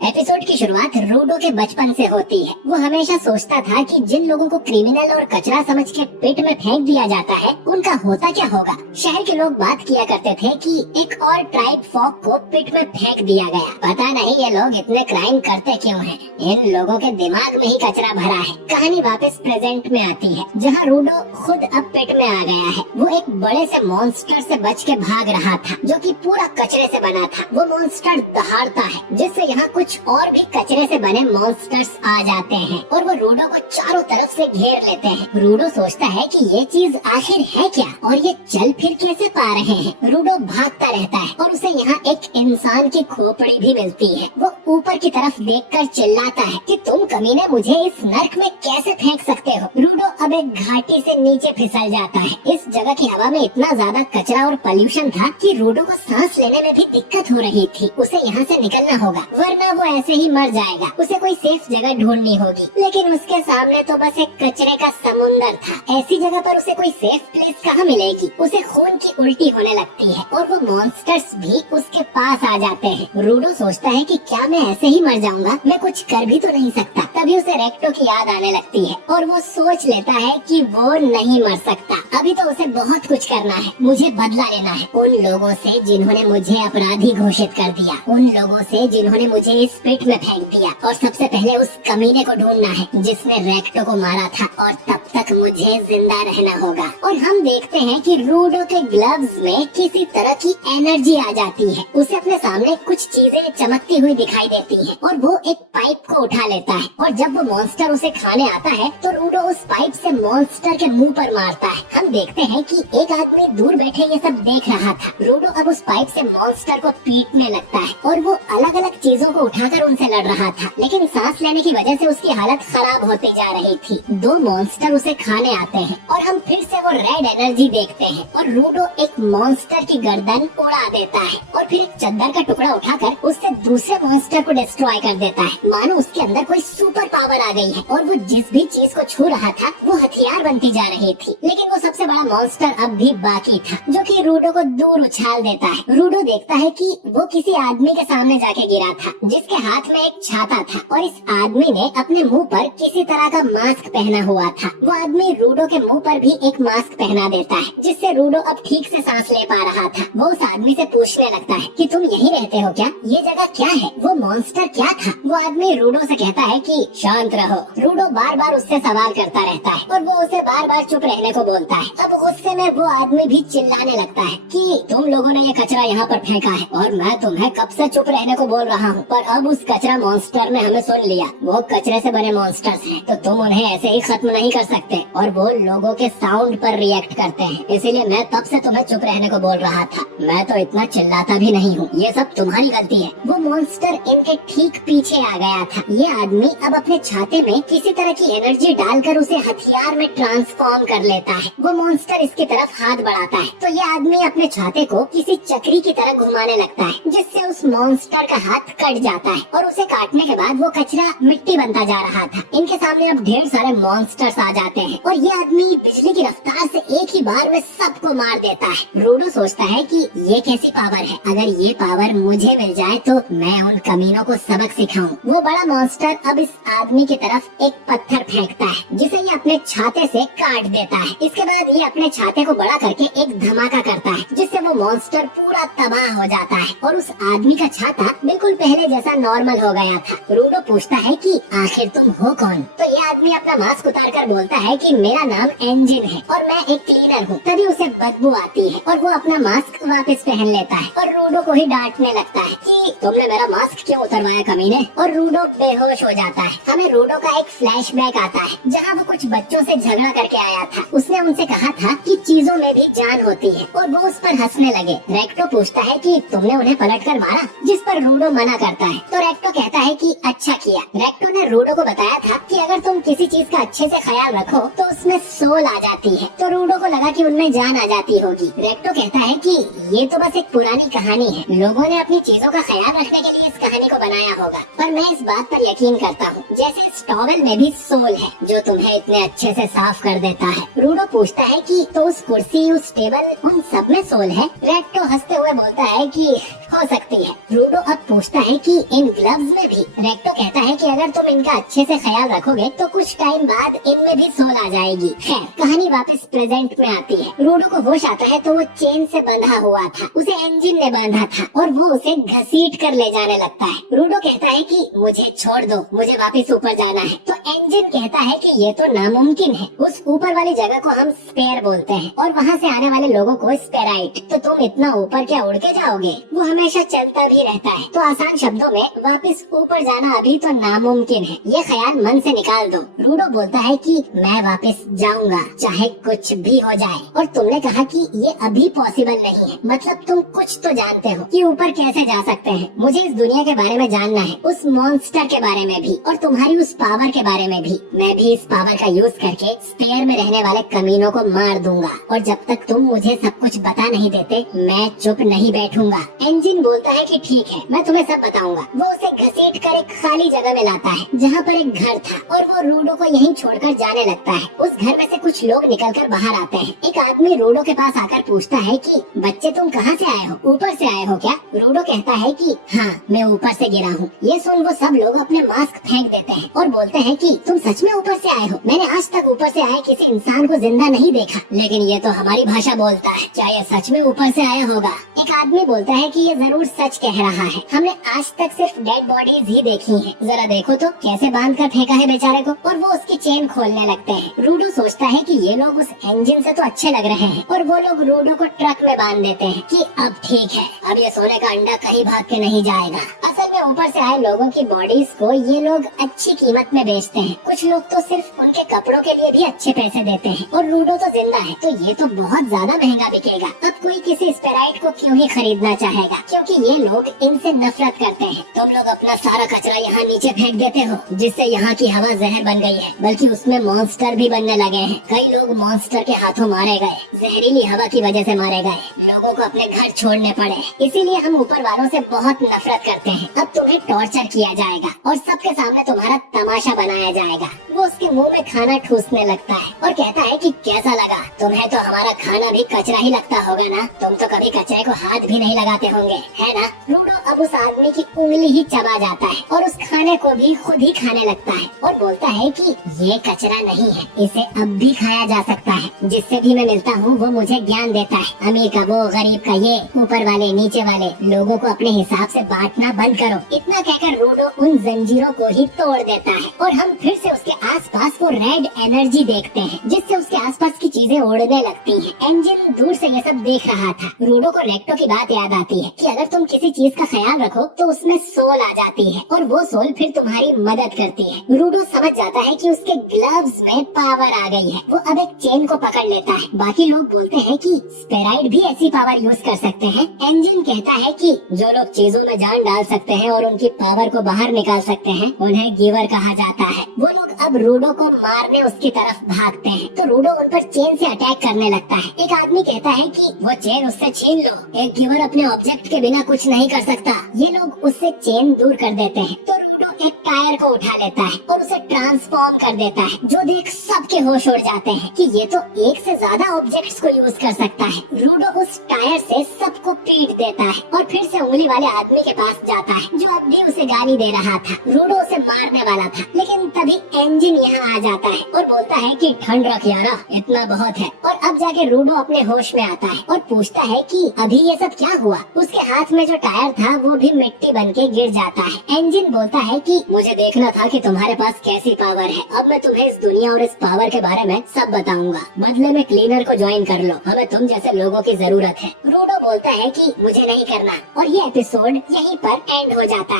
Episode की शुरुआत रूडो के बचपन से होती है। वो हमेशा सोचता था कि जिन लोगों को क्रिमिनल और कचरा समझ के पिट में फेंक दिया जाता है उनका होता क्या होगा। शहर के लोग बात किया करते थे कि एक और ट्राइब फॉक को पिट में फेंक दिया गया। पता नहीं ये लोग इतने क्राइम करते क्यों हैं। इन लोगों के दिमाग में ही कचरा भरा है। कहानी वापस प्रेजेंट में आती है जहाँ रूडो खुद अब पिट में आ गया है। वो एक बड़े से मॉन्स्टर से बच के भाग रहा था जो कि पूरा कचरे से बना था। वो मॉन्स्टर दहाड़ता है जिससे यहाँ कुछ और भी कचरे से बने मॉन्स्टर्स आ जाते हैं और वो रूडो को चारों तरफ से घेर लेते हैं। रूडो सोचता है कि ये चीज आखिर है क्या और ये चल फिर कैसे पा रहे हैं। रूडो भागता रहता है और उसे यहाँ एक इंसान की खोपड़ी भी मिलती है। वो ऊपर की तरफ देखकर चिल्लाता है कि तुम कमीने मुझे इस नर्क में कैसे फेंक सकते हो। रूडो अब एक घाटी से नीचे फिसल जाता है। इस जगह की हवा में इतना ज्यादा कचरा और पॉल्यूशन था कि रूडो को सांस लेने में भी दिक्कत हो रही थी। उसे यहाँ से निकलना होगा वरना वो ऐसे ही मर जाएगा। उसे कोई सेफ जगह ढूंढनी होगी लेकिन उसके सामने तो बस एक कचरे का समुंदर था। ऐसी जगह पर उसे कोई सेफ प्लेस कहाँ मिलेगी। उसे खून की उल्टी होने लगती है और वो मॉन्स्टर्स भी उसके पास आ जाते हैं। रूडो सोचता है कि क्या मैं ऐसे ही मर जाऊंगा, मैं कुछ कर भी तो नहीं सकता। तभी उसे रेक्टो की याद आने लगती है और वो सोच लेता है कि वो नहीं मर सकता। अभी तो उसे बहुत कुछ करना है। मुझे बदला लेना है उन लोगों से जिन्होंने मुझे अपराधी घोषित कर दिया, उन लोगों से जिन्होंने मुझे इस पिट में फेंक दिया। और सबसे पहले उस कमीने को ढूंढना है जिसने रेक्टो को मारा था और तब तक मुझे जिंदा रहना होगा। और हम देखते हैं कि रूडो के ग्लव्स में किसी तरह की एनर्जी आ जाती है। उसे अपने सामने कुछ चीजें चमकती हुई दिखाई देती हैं और वो एक पाइप को उठा लेता है और जब वो मॉन्स्टर उसे खाने आता है तो रूडो उस पाइप से मॉन्स्टर के मुंह पर मारता है। हम देखते हैं कि एक आदमी दूर बैठे ये सब देख रहा था। रूडो अब उस पाइप से मॉन्स्टर को पीटने लगता है और वो अलग अलग चीजों को उठाकर उनसे लड़ रहा था लेकिन सांस लेने की वजह से उसकी हालत खराब होती जा रही थी। दो मॉन्स्टर उसे खाने आते हैं और हम फिर से वो रेड एनर्जी देखते हैं और रूडो एक मॉन्स्टर की गर्दन उड़ा देता है और फिर एक चद्दर का टुकड़ा उठाकर उससे दूसरे मॉन्स्टर को डिस्ट्रॉय कर देता है। मानो उसके अंदर कोई सुपर पावर आ गई है और वो जिस भी चीज को छू रहा था वो हथियार बनती जा रही थी। लेकिन वो सबसे बड़ा मॉन्स्टर अब भी बाकी था जो कि रूडो को दूर उछाल देता है। रूडो देखता है कि वो किसी आदमी के सामने जाके गिरा था जिसके हाथ में एक छाता था और इस आदमी ने अपने मुंह पर किसी तरह का मास्क पहना हुआ था। वो आदमी रूडो के मुंह पर भी एक मास्क पहना देता है जिससे रूडो अब ठीक से सांस ले पा रहा था। वो उस आदमी से पूछने लगता है कि तुम यहीं रहते हो क्या, ये जगह क्या है, वो मॉन्स्टर क्या था। वो आदमी रूडो से कहता है कि शांत रहो। रूडो बार बार उससे सवाल करता रहता है और वो उसे बार बार चुप रहने को बोलता है। अब गुस्से में वो आदमी भी चिल्लाने लगता है कि तुम लोगों ने ये कचरा यहाँ पर फेंका है और मैं तुम्हें कब से चुप रहने को बोल रहा हूँ, पर अब उस कचरा मॉन्स्टर ने हमें सुन लिया। वो कचरे से बने मॉन्स्टर्स हैं तो तुम उन्हें ऐसे ही खत्म नहीं कर सकते और वो लोगों के साउंड पर रिएक्ट करते हैं, इसीलिए मैं तब से तुम्हें चुप रहने को बोल रहा था। मैं तो इतना चिल्लाता भी नहीं हूँ, ये सब तुम्हारी गलती है। वो मॉन्स्टर इनके ठीक पीछे आ गया था। ये आदमी अब अपने छाते में किसी तरह की एनर्जी डालकर उसे हथियार में ट्रांसफॉर्म कर लेता है। वो मॉन्स्टर इसकी तरफ हाथ बढ़ाता है तो ये आदमी अपने छाते को किसी चक्री की तरह घुमाने लगता है जिससे उस मॉन्स्टर का हाथ कट जाता है और उसे काटने के बाद वो कचरा मिट्टी बनता जा रहा था। इनके सामने अब ढेर सारे मॉन्स्टर्स आ जाते हैं और ये आदमी बिजली की रफ्तार से एक ही बार में सबको मार देता है। रूडो सोचता है कि ये कैसी पावर है, अगर ये पावर मुझे मिल जाए तो मैं उन कमीनों को सबक सिखाऊं। वो बड़ा मॉन्स्टर अब इस आदमी की तरफ एक पत्थर फेंकता है जिसे ये अपने छाते से काट देता है। इसके बाद ये अपने छाते को बड़ा करके एक धमाका करता है जिससे वो मॉन्स्टर पूरा तबाह हो जाता है और उस आदमी का छाता बिल्कुल पहले जैसा नॉर्मल हो गया था। रूडो पूछता है कि आखिर तुम हो कौन। तो ये आदमी अपना मास्क उतार कर बोलता है कि मेरा नाम एंजिन है और मैं एक क्लीनर हूँ। तभी उसे बदबू आती है और वो अपना मास्क वापस पहन लेता है और रूडो को ही डांटने लगता है कि तुमने मेरा मास्क क्यों उतरवाया कमीने। और रूडो बेहोश हो जाता है। हमें रूडो का एक फ्लैशबैक आता है जहाँ वो कुछ बच्चों से झगड़ा करके आया था। उसने उनसे कहा था कि चीजों में भी जान होती है और वो उस पर हंसने लगे। रेक्टो पूछता है कि तुमने उन्हें पलटकर मारा, जिस पर रूडो मना करता है। तो रेक्टो कहता है कि अच्छा किया। रेक्टो ने रूडो को बताया था कि अगर तुम किसी चीज का अच्छे से ख्याल रखो तो उसमें सोल आ जाती है। तो रूडो को लगा कि उनमें जान आ जाती होगी। रेक्टो कहता है कि ये तो बस एक पुरानी कहानी है, लोगों ने अपनी चीजों का ख्याल रखने के लिए इस कहानी को बनाया होगा, पर मैं इस बात पर यकीन करता हूँ। जैसे इस टॉवेल में भी सोल है जो तुम्हें इतने अच्छे से साफ कर देता है। रूडो पूछता है कि तो उस कुर्सी, उस टेबल, उन सब में सोल है? रेक्टो हंसते हुए बोलता है कि हो सकती है। रूडो अब पूछता है कि इन ग्लव्स में भी? रेक्टो कहता है कि अगर तुम इनका अच्छे से ख्याल रखोगे तो कुछ टाइम बाद इनमें भी सोल आ जाएगी। खैर, कहानी वापस प्रेजेंट में आती है। रूडो को होश आता है तो वो चेन से बंधा हुआ था, उसे इंजन ने बांधा था और वो उसे घसीट कर ले जाने लगता है। रूडो कहता है कि मुझे छोड़ दो, मुझे वापस ऊपर जाना है। तो इंजन कहता है कि ये तो नामुमकिन है, उस ऊपर वाली जगह को हम स्पेयर बोलते हैं और वहाँ से आने वाले लोगों को स्पेराइट। तो तुम इतना ऊपर क्या उड़ के जाओगे? वो हमेशा चलता भी रहता है। तो आसान शब्दों में वापस ऊपर जाना अभी तो नामुमकिन है, ये ख्याल मन से निकाल दो। रूडो बोलता है कि मैं वापस जाऊंगा चाहे कुछ भी हो जाए। और तुमने कहा कि ये अभी पॉसिबल नहीं है, मतलब तुम कुछ तो जानते हो कि ऊपर कैसे जा सकते हैं। मुझे इस दुनिया के बारे में जानना है, उस मॉन्स्टर के बारे में भी और तुम्हारी उस पावर के बारे में भी। मैं भी इस पावर का यूज करके स्पेयर में रहने वाले कमीनों को मार दूंगा और जब तक तुम मुझे सब कुछ बता नहीं देते मैं चुप नहीं बैठूंगा। इंजन बोलता है कि ठीक है, मैं तुम्हें सब बताऊंगा। वो उसे घसीट कर एक खाली जगह में लाता है जहाँ पर एक घर था और वो रूडो को यहीं छोड़कर जाने लगता है। उस घर में से कुछ लोग निकलकर बाहर आते हैं। एक आदमी रूडो के पास आकर पूछता है कि बच्चे तुम कहाँ से आए हो? ऊपर से आए हो क्या? रूडो कहता है कि हाँ, मैं ऊपर से गिरा हूँ। ये सुन वो सब लोग अपने मास्क फेंक देते हैं और बोलते हैं कि तुम सच में ऊपर से आए हो? मैंने आज तक ऊपर से आए किसी इंसान को जिंदा नहीं देखा, लेकिन ये तो हमारी भाषा बोलता है, क्या ये सच में ऊपर से आया होगा? एक आदमी बोलता है कि ये जरूर सच कह रहा है, हमने आज तक सिर्फ डेड बॉडीज ही देखी हैं। जरा देखो तो कैसे बांध कर फेंका है बेचारे को। और वो उसकी चेन खोलने लगते हैं। रूडो सोचता है कि ये लोग उस इंजन से तो अच्छे लग रहे हैं और वो लोग रूडो को ट्रक में बांध देते हैं कि अब ठीक है, अब ये सोने का अंडा कहीं भाग के नहीं जाएगा। असल में ऊपर से आए लोगों की बॉडीज को ये लोग अच्छी कीमत में बेचते हैं। कुछ लोग तो सिर्फ उनके कपड़ों के लिए भी अच्छे पैसे देते हैं और रूडो तो जिंदा है तो ये तो बहुत ज्यादा महंगा बिकेगा। अब कोई किसी स्पेराइट को क्यों ही खरीदना चाहेगा, क्योंकि ये लोग इनसे नफरत करते हैं। तुम लोग अपना सारा कचरा यहाँ नीचे फेंक देते हो जिससे यहाँ की हवा जहर बन गई है, बल्कि उसमें मॉन्स्टर भी बनने लगे हैं। कई लोग मॉन्स्टर के हाथों मारे गए, जहरीली हवा की वजह से मारे गए, लोगों को अपने घर छोड़ने पड़े। इसीलिए हम ऊपर वालों से बहुत नफरत करते हैं। अब तुम्हें टॉर्चर किया जाएगा और सबके सामने तुम्हारा तमाशा बनाया जाएगा। वो उसके मुंह में खाना ठूसने लगता है और कहता है कि कैसा लगा? तुम्हें तो हमारा खाना भी कचरा ही लगता होगा ना, तुम तो कभी कचरे को हाथ भी नहीं लगाते होंगे, है ना? रूडो अब उस आदमी की उंगली ही चबा जाता है और उस खाने को भी खुद ही खाने लगता है और बोलता है कि ये कचरा नहीं है, इसे अब भी खाया जा सकता है। जिससे भी मैं मिलता हूँ वो मुझे ज्ञान देता है। अमीर का वो, गरीब का ये, ऊपर वाले नीचे वाले, लोगों को अपने हिसाब से बांटना बंद करो। इतना कहकर रूडो उन जंजीरों को ही तोड़ देता है और हम फिर से उसके आसपास वो रेड एनर्जी देखते हैं जिससे उसके आसपास की चीजें उड़ने लगती हैं। इंजन दूर से ये सब देख रहा था। रूडो को रेक्टो की बात याद आती है कि अगर तुम किसी चीज का ख्याल रखो तो उसमें सोल आ जाती है और वो सोल फिर तुम्हारी मदद करती है। रूडो समझ जाता है कि उसके ग्लव्स में पावर आ गई है। वो अब एक चेन को पकड़ लेता है। बाकी लोग बोलते हैं कि स्पेराइट भी ऐसी पावर यूज कर सकते हैं। इंजन कहता है कि जो लोग चीजों में जान डाल सकते हैं और उनकी पावर को बाहर निकाल सकते हैं उन्हें गिवर कहा जाता है। वो लोग अब रूडो को मारने उसकी तरफ भागते हैं तो रूडो उन पर चेन से अटैक करने लगता है। एक आदमी कहता है कि वो चेन उससे छीन लो, एक गिवर अपने ऑब्जेक्ट के बिना कुछ नहीं कर सकता। ये लोग उससे चेन दूर कर देते हैं तो रूडो एक टायर को उठा लेता है और उसे ट्रांसफॉर्म कर देता है, जो देख सबके होश उड़ जाते हैं कि ये तो एक से ज्यादा ऑब्जेक्ट्स को यूज कर सकता है। रूडो उस टायर से सबको पीट देता है और फिर से उंगली वाले आदमी के पास जाता है जो अब भी उसे गाली दे रहा था। रूडो उसे मारने वाला था लेकिन तभी इंजन यहाँ आ जाता है और बोलता है कि ठंड रख यारा, इतना बहुत है। और अब जाके रूडो अपने होश में आता है और पूछता है कि अभी ये सब क्या हुआ। उसके हाथ में जो टायर था वो भी मिट्टी बन के गिर जाता है। इंजन बोलता है कि मुझे देखना था कि तुम्हारे पास कैसी पावर है, अब मैं तुम्हें इस दुनिया और इस पावर के बारे में सब बताऊंगा। बदले में क्लीनर को ज्वाइन कर लो, हमें तुम जैसे लोगों की जरूरत है। रूडो बोलता है कि मुझे नहीं करना और ये एपिसोड यहीं पर एंड हो जाता है।